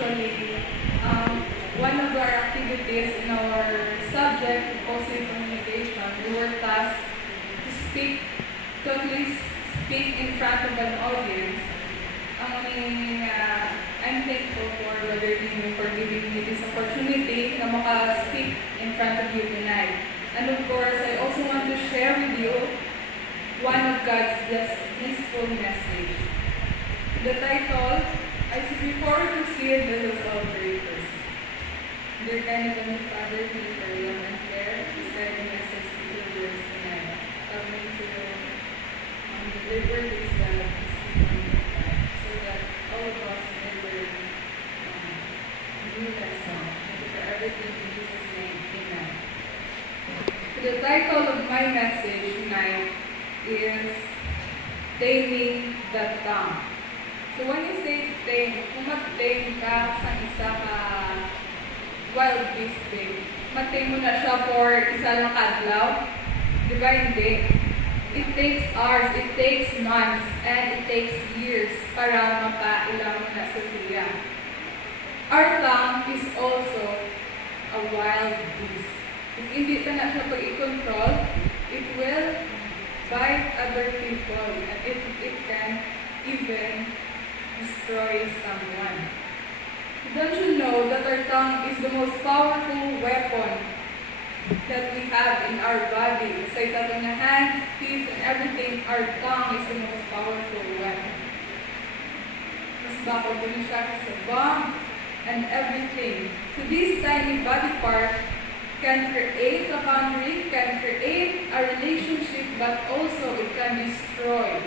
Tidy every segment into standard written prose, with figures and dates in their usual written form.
actually, one of our activities in our subject, positive communication, we were tasked to speak, to at least speak in front of an audience. I'm thankful for Brother Dino for giving me this opportunity na maka-speak in front of you tonight. And of course, I also want to share with you one of God's blissful message. The title, before we proceed, let us all pray first. Dear kind of Father, we pray and care to share the message to your words tonight. Help me to deliver this so that all of us may learn a new lesson. Thank you for everything in Jesus' name. Amen. So the title of my message tonight is Taming the Tongue. So when you say tame, kung mag-tame ka sa isa ka wild beast, mag-tame mo na siya for isa lang kadlaw? Di ba hindi? It takes hours, it takes months, and it takes years para mapailang mo na sa siya. Our tongue is also a wild beast. If hindi ka na siya pag-i-control, it will bite other people, and it can even destroy someone. Don't you know that our tongue is the most powerful weapon that we have in our body? Aside from the hands, teeth, and everything, our tongue is the most powerful weapon. Mas bako din siya sa bomb and everything. So this tiny body part can create a boundary, can create a relationship, but also it can destroy.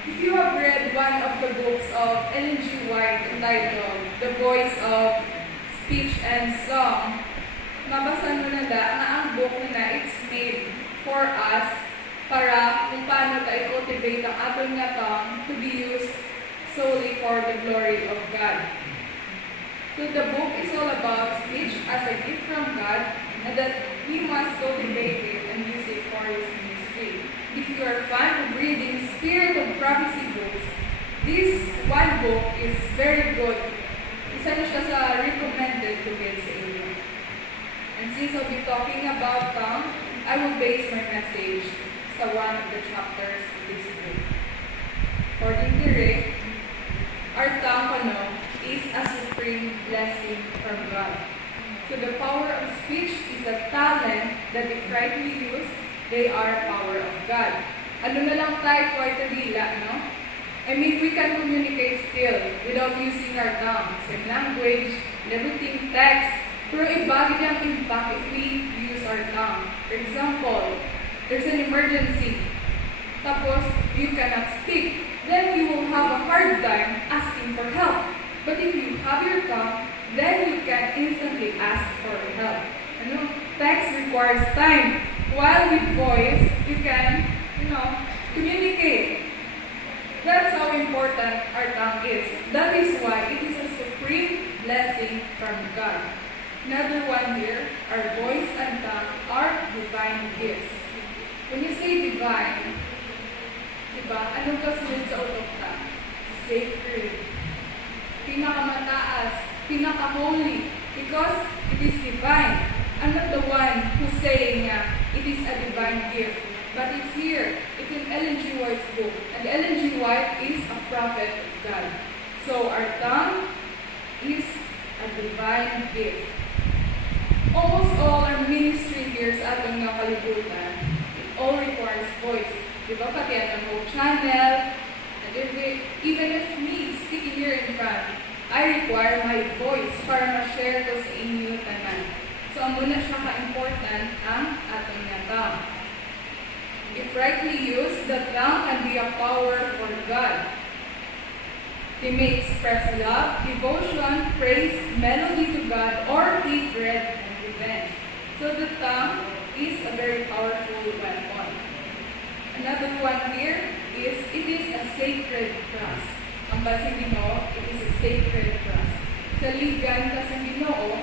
If you have read one of the books of Ellen G. White entitled The Voice of Speech and Song, mabasa mo na ang book na it's made for us para kung paano tayo cultivate ang ating nga tongue to be used solely for the glory of God. So the book is all about speech as a gift from God, and that we must cultivate it and use it for His ministry. If you are fond of reading Spirit of Prophecy books, this one book is very good. Isa na siya sa recommended to get sa inyo. And since I'll be talking about tongue, I will base my message sa one of the chapters of this book. According to Rick, our tongue is a supreme blessing from God. So the power of speech is a talent that if rightly used, they are power of God. Ano na lang tayo quite a dila, no? I mean, we can communicate still without using our tongue. Same language, and everything, text. Pero iba din ang impact if we use our tongue. For example, there's an emergency. Tapos, you cannot speak. Then you will have a hard time asking for help. But if you have your tongue, then you can instantly ask for help. Text requires time. While with voice, you can, communicate. That's how important our tongue is. That is why it is a supreme blessing from God. Another one here, our voice and tongue are divine gifts. When you say divine, diba, anong kasunod sa utok ka? Sacred. Pinakamataas, pinaka-holy, because it is divine. I'm not the one who's saying it is a divine gift, but it's here. It's in Ellen G. White's book, and Ellen G. White is a prophet of God. So our tongue is a divine gift. Almost all our ministry here sa atong nga kalibutan, it all requires voice. Diba? Pati ang whole channel, and even if me speaking here in front, I require my voice para ma-share ko sa inyo tanan. So, ang muna siya ka-important ang ating nga tongue. If rightly used, the tongue can be a power for God. They may express love, devotion, praise, melody to God, or hatred and revenge. So, the tongue is a very powerful weapon. Another one here is, it is a sacred trust. Ang basing Ginoo, it is a sacred trust. Saligan ka sa Ginoo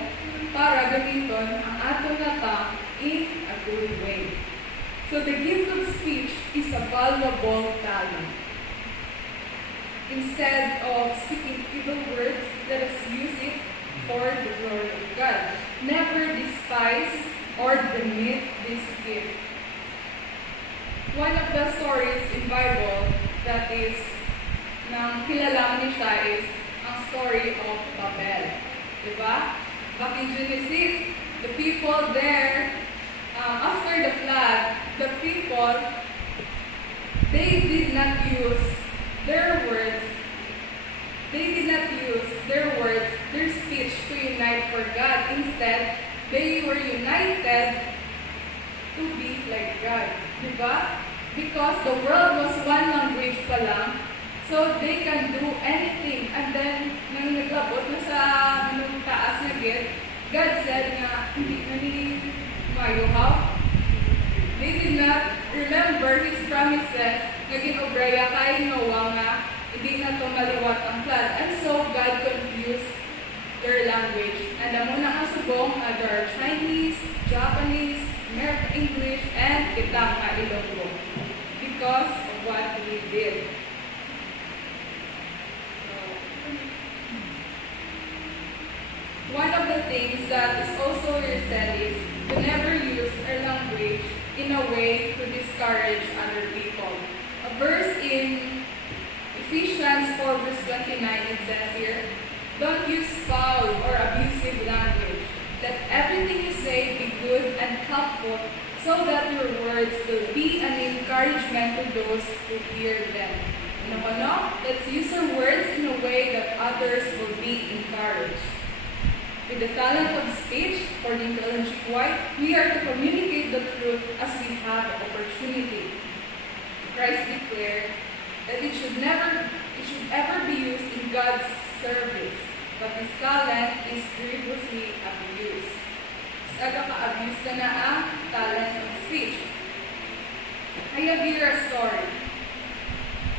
para gamiton ang ato nga tongue in a good way. So the gift of speech is a valuable talent. Instead of speaking evil words, let us use it for the glory of God. Never despise or diminish this gift. One of the stories in Bible that is nang kilala ni siya is ang story of Babel. Diba? Back in Genesis, the people there, after the flood, the people, they did not use their words, their speech to unite for God. Instead, they were united to be like God. Diba? Because the world was one language pa lang, so they can do anything. And then, nang naglabot na sa taas na gate, God said nga, hindi na ni mayuhaw. They did not remember His promises na ginobraya kay Noah nga, hindi na ito maliwat ang flood. And so, God confused their language. And amo na ang subong, there are Chinese, Japanese, American English, and kitang nga Ilonggo. Because of what we did. One of the things that is also here said is to never use our language in a way to discourage other people. A verse in Ephesians 4 verse 29, it says here, don't use foul or abusive language. Let everything you say be good and helpful so that your words will be an encouragement to those who hear them. Let's use our words in a way that others will be encouraged. With the talent of speech, according to Ellen G. White, we are to communicate the truth as we have the opportunity. Christ declared that it should ever be used in God's service, but His talent is grievously abused. Abuse ka na ang talent of speech. I have here a story.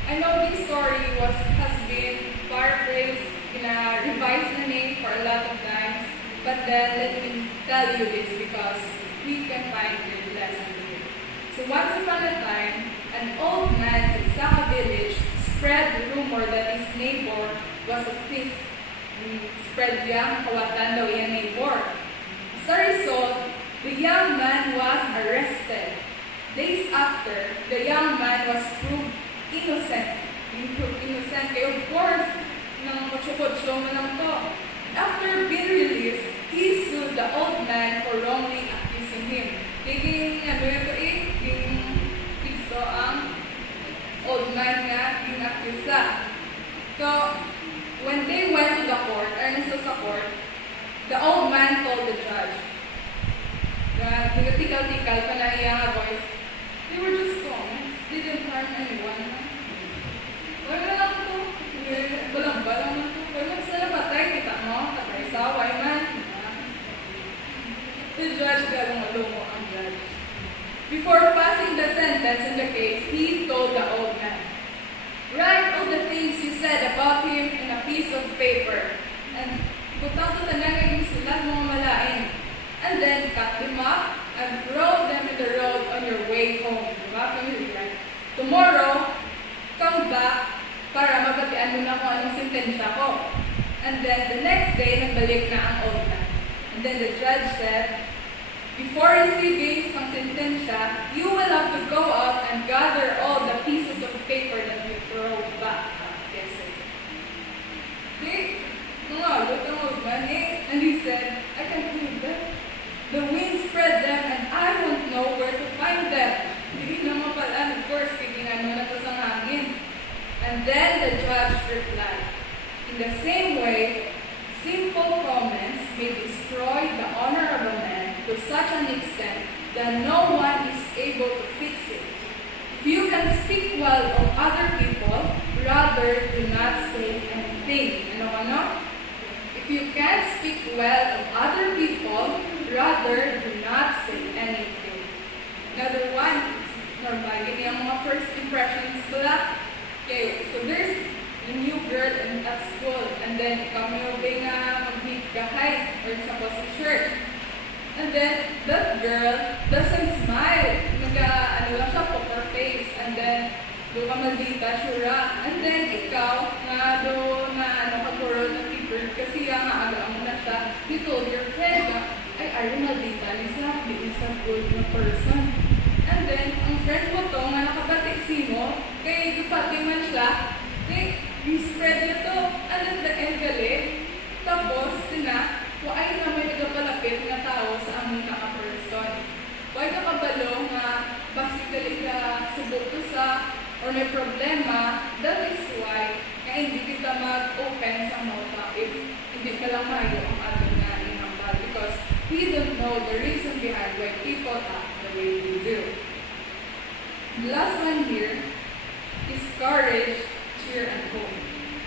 I know this story has been paraphrased in a revised name for a lot of times, but then let me tell you this because we can find good lesson here. So once upon a time, an old man in Saka village spread the rumor that his neighbor was a thief. Spread yang kawatan daw yung neighbor. As a result, the young man was arrested. Days after, the young man was proved innocent. Kaya of course, ng kutso-kutso mo lang to. After being released, he sued the old man for wrongly accusing him. Yung pigso ang old man nga yung akusa. So, when they went to the court, sa court, the old man told the judge, tikal-tikal pa na iyang voice, they were just comments, they didn't harm anyone. Wala lang to. Balang-balang man to. Wala sila patay. Kita mo? Patay saway man. The judge galong-alungo ang judge. Before passing the sentence in the case, he told the old man, write all the things you said about him in a piece of paper. And butang to tanangin sulat mga malain. And then cut them up and throw them in the road on your way home. Diba? Tomorrow, come back para mabatian mo na kung anong sentensya ko. And then the next day, nagbalik na ang old man. And then the judge said, before receiving ang sentensya, you will have to go out and gather all the pieces of paper that you throw back. Yes, sir. Okay? Nangalot ang old man and he said, I can prove that. The wind spread them and I won't know where to find them. Hindi naman pala, of course, kikinano na ito sa hangin. And then the judge replied, in the same way, simple comments may destroy the honor of a man to such an extent that no one is able to fix it. If you can speak well of other people, rather do not say anything. If you can speak well of other people, rather do not say anything. Another one, normal, yun yung mga first impressions pala. Okay, so there's a new girl at school, and then kami obey na mag-meet kahay or sa church. And then that girl doesn't smile. Lang siya poker face. And then Do ka maldita, sura. And then, ikaw, nga do na kaguro na keeper, kasi nga aga mo na siya, you told your friend na, ay, are you maldita? Lisa, di isa good na person. And then, ang friend mo to, nga nakabatik mo, kay dupati man siya, kay, spread nyo to. And then, the end gali, tapos, sina, ay na may nagapalapit na tao sa among naka-person. Why ka kabalo nga, basically ka subok to sa, or may problema, that is why kaya hindi kita mag-open sa mga topic. Hindi ka lang mayo ang ating nga inambal because we don't know the reason behind why people act the way they do. The last one here is courage, cheer, and hope.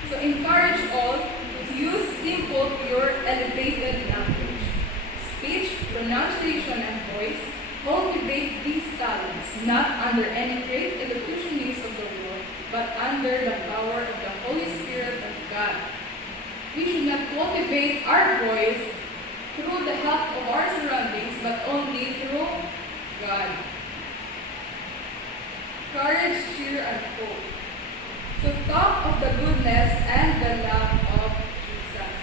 So encourage all to use simple, pure, elevated language. Speech, pronunciation, and voice. Cultivate these talents, not under any great elocutionist of the world, but under the power of the Holy Spirit of God. We should not cultivate our voice through the help of our surroundings, but only through God. Courage, cheer, and hope. So talk of the goodness and the love of Jesus.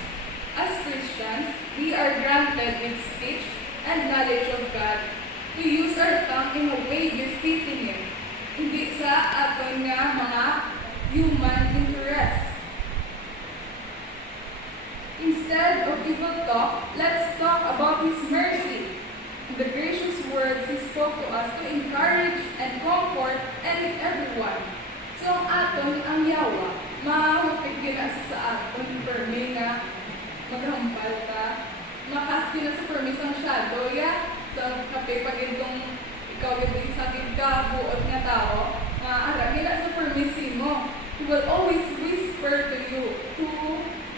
As Christians, we are granted with speech and knowledge of God to use our tongue in a way befitting Him, hindi sa aton nga mga human interests. Instead of evil talk, let's talk about His mercy and the gracious words He spoke to us to encourage and comfort everyone. So ang aton ang yawa, mahupig yun sa aton permi nga maghampal ka, makas yun sa permi sang shadow ya. So, kapag pagintong ikaw yung sakit ka, buot nga tao, nila sa permisi mo. He will always whisper to you to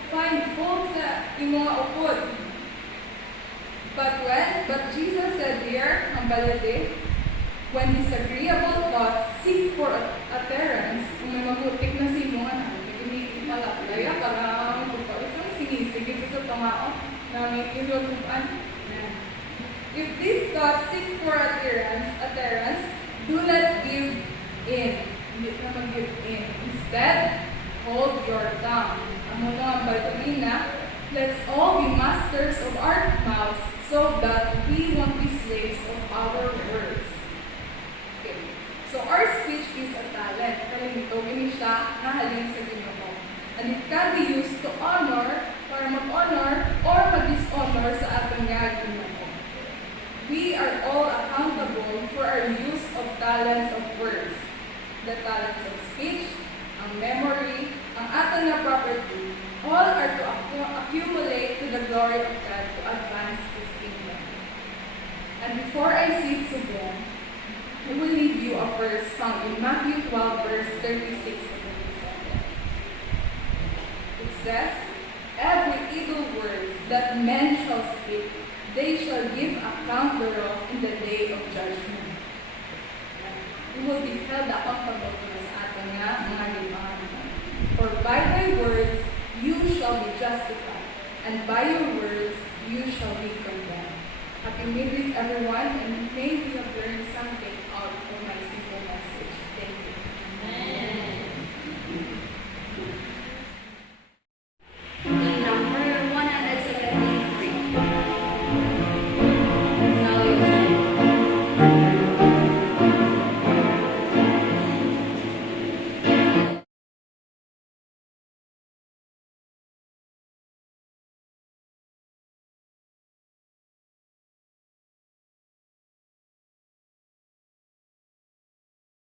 find fault sa mga upod. But Jesus said here, ang balade, when disagreeable thoughts seek for utterance, kung may mabutik na simo nga hindi malapaya para magpapawit ang sinisigit sa tumao na may ilutupan. If these thoughts seek for utterance, do not give in. Hindi ka mag-give in. Instead, hold your tongue. Ang mga baltamina, let's all be masters of our mouths so that we won't be slaves of our words. Okay. So our speech is a talent. Kalimito, gini siya nahalin sa Ginoo. And it can be used to honor, para mag-honor, or mag-dishonor sa ating nga Ginoo. We are all accountable for our use of talents of words. The talents of speech, ang memory, ang ating na property, all are to accumulate to the glory of God to advance His kingdom. And before I say it again, I will leave you a verse found in Matthew 12, verse 36 to 37. It says, every evil word that men shall speak, they shall give account thereof in the day of judgment. We will be held accountable to us ating nga mga libangan. For by thy words you shall be justified, and by your words you shall be condemned. Happy Midweek, everyone, and may we have learned something out of my